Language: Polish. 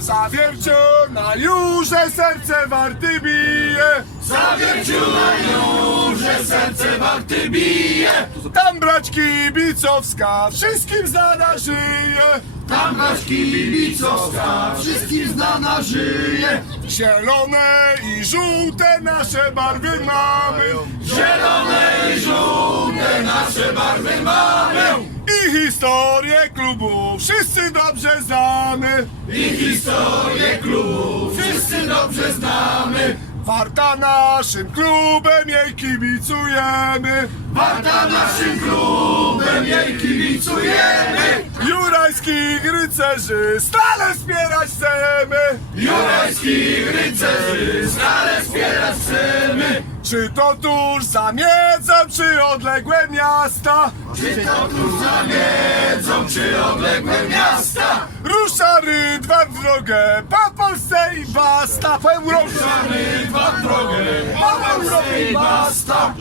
Zawierciu na jurze serce warty bije. Zawierciu na jurze serce warty bije. Tam brać kibicowska wszystkim znana żyje. Tam brać kibicowska wszystkim znana żyje. Zielone i żółte nasze barwy mamy. Zielone i żółte nasze barwy mamy. I historię klubu. Wszyscy dobrze znamy. I historię klubu. Wszyscy dobrze znamy. Warta naszym klubem jej kibicujemy. Warta naszym klubem jej kibicujemy. Jurajskich rycerzy stale wspierać chcemy. Jurajskich rycerzy stale wspierać chcemy Czy to tuż za miedzą, czy odległe miasta? Czy to tuż za miedzą, czy odległe miasta? Rusza rydwan w drogę po Polsce i basta. Po Europie. Ruszamy dwa w drogę, po Europie i basta